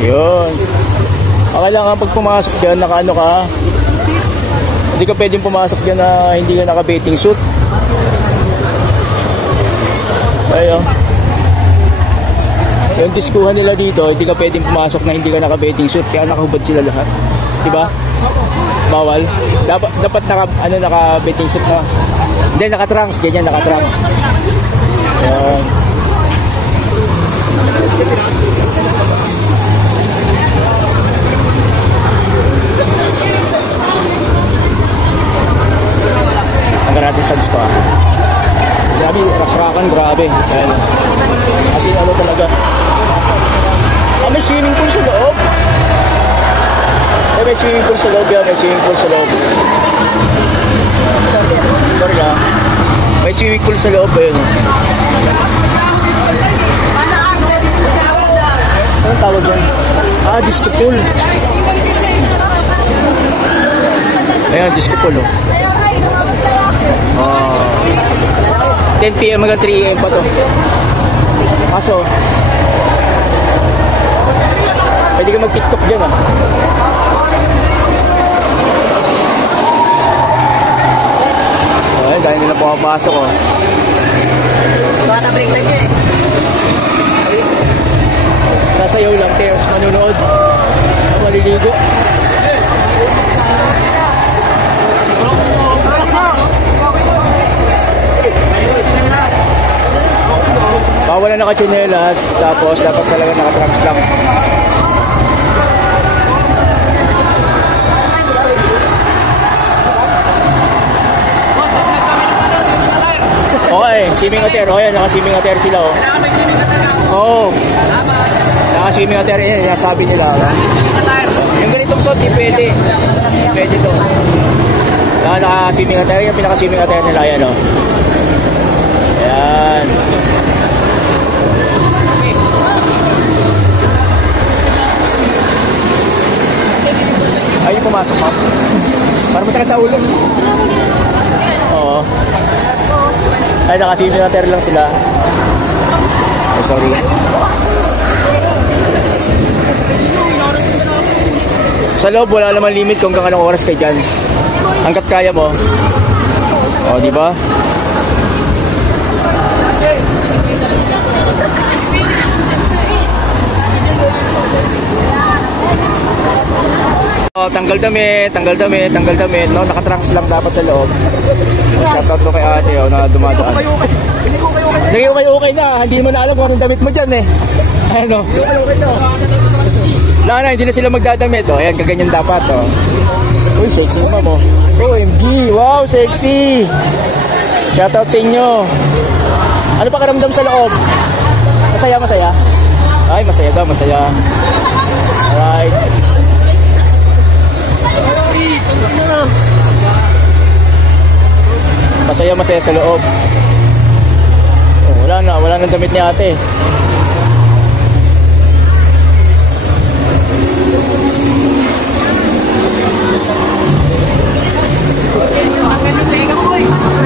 Yun. Kailangan pag pumasok dyan, naka-ano ka. Hindi ka pwedeng pumasok dyan na hindi ka naka-bathing suit. Ayun. Yung diskuhan nila dito, hindi ka pwedeng pumasok na hindi ka naka-bathing suit. Kaya nakahubad sila lahat. Diba? Bawal. Dapat naka-bathing suit na. Hindi, naka-trunks. Ganyan, naka-trunks. Ayun. Hanggang natin subs pa. Grabe, rakrakan, grabe. Ayan. Kasi ano talaga. May swimming pool sa loob. May swimming pool sa loob yan. May swimming pool sa loob. Sorry ha. May swimming pool sa loob. Ayun. Anong tawag yan? Disco pool. Ayan, disco pool. 10 PM hanggang 3 AM pa to. Kaso pwede ka mag-TikTok dyan Ayun, dahil nila pumapasok Bata break lang eh. Sasayaw lang, teos manunood. Maliligo. Bawal na naka-chinelas, tapos dapat talaga naka-trunks lang. Okay, swimming attire. Oh, yan, naka-swimming attire sila, oh. Kailangan may swimming attire ako. Oo. Naka-swimming attire, yan, sabi nila. Swimming attire. Yung ganitong suit, di pwede. Pwede to. Naka-swimming attire, yung pinaka-swimming attire nila, yan, oh. Ayan. Ayun, pumasok, ma'am. Para masakit sa ulo. Oo. Ay, naka-swimming attire lang sila. Oh, sorry. Sa loob, wala naman limit kung hanggang anong oras kayo dyan. Hanggat kaya mo. O, di ba? Oh, tanggal damit. No, naka-trunks lang dapat sa loob. Shoutout ko kay ate na dumadaan. Naging okay na. Hindi mo na alam kung anong damit mo dyan Ayan o. Wala na, hindi na sila magdadamit Ayan, kaganyan dapat Uy, sexy naman mo. OMG, wow, sexy. Shoutout sa inyo. Ano pa karamdam sa loob? Masaya? Ay, masaya daw, masaya. Alright. Masaya sa loob. Wala nang damit ni ate.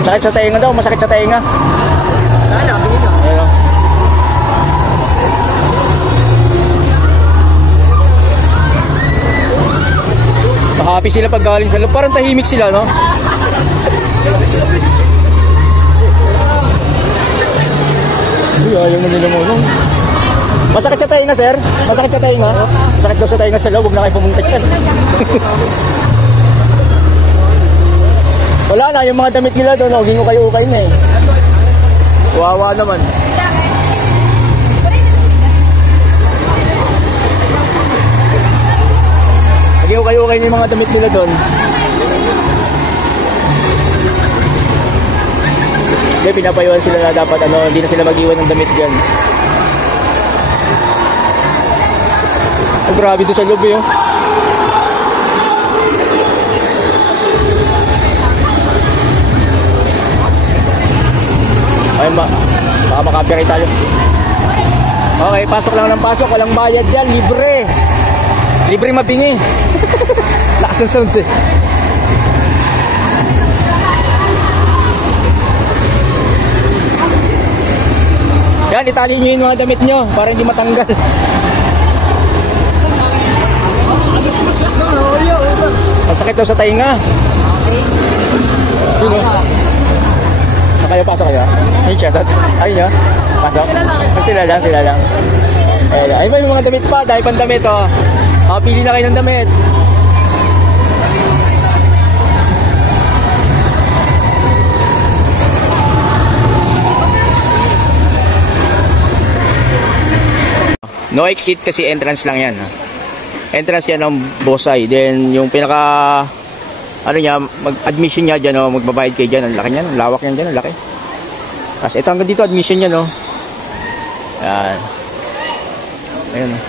Sakit sa tainga daw, masakit sa tainga. Ayun. Happy sila pag galing sa loob. Parang tahimik sila, no? Uy, ayaw mo nila mo. Masakit sa tainga, sir? Masakit sa tainga? Masakit daw sa tainga sa loob. Huwag na kayo pumunta dyan. Wala na, yung mga damit nila doon. Huwag mo kayo ukay na Wawa naman. Kayo yung mga damit nila doon. Hindi, pinapayuhan sila na dapat hindi na sila mag-iwan ng damit dyan. Grabe doon sa loob Ay, baka makapirate tayo. Okay, pasok lang ng pasok. Walang bayad dyan, libre. Libre mabingi. Lakas ng sounds Yan, itali nyo yung mga damit nyo para hindi matanggal. Masakit daw sa tainga. Sino? Kayo, pasok kayo. Ay, shoutout. Ayun, pasok. Sila lang. Ay, may mga damit pa. Dahil pang damit, oh. Pili na kayo ng damit. No exit kasi entrance lang yan. Entrance yan ng Bosay. Then yung pinaka ano niya, mag-admission niya dyan, oh, magbabayad kayo dyan. Ang laki niyan, ang lawak niyan dyan, ang laki. Kasi ito hanggang dito admission niya, no. Yan. Ayan, oh.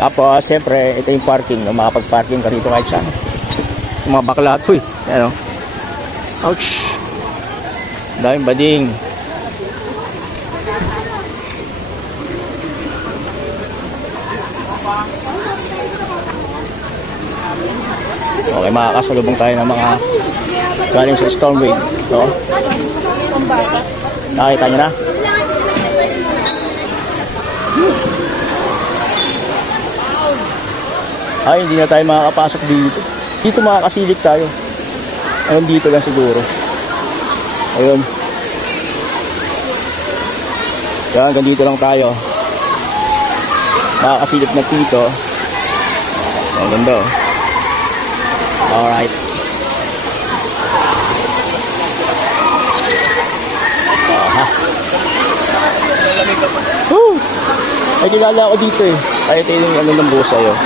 Tapos siyempre ito yung parking, no? Makapag-parking ka rito kahit saan. Yung mga bakla ito, eh. Ayan, oh. Ouch. Daming bading. Okay, makakasalubong tayo ng mga galing sa Stormwave. So, nakita nyo na? Ay, hindi na tayo makakapasok dito. Dito makakasilip tayo. Ayun, dito lang siguro. Ayun. Kaya hanggang dito lang tayo. Nakakasilip na dito. Ang ganda, oh. Alright. Aha. Woo! Ay, kilala ako dito, eh. Ay, ito yung ano ng busa, yun.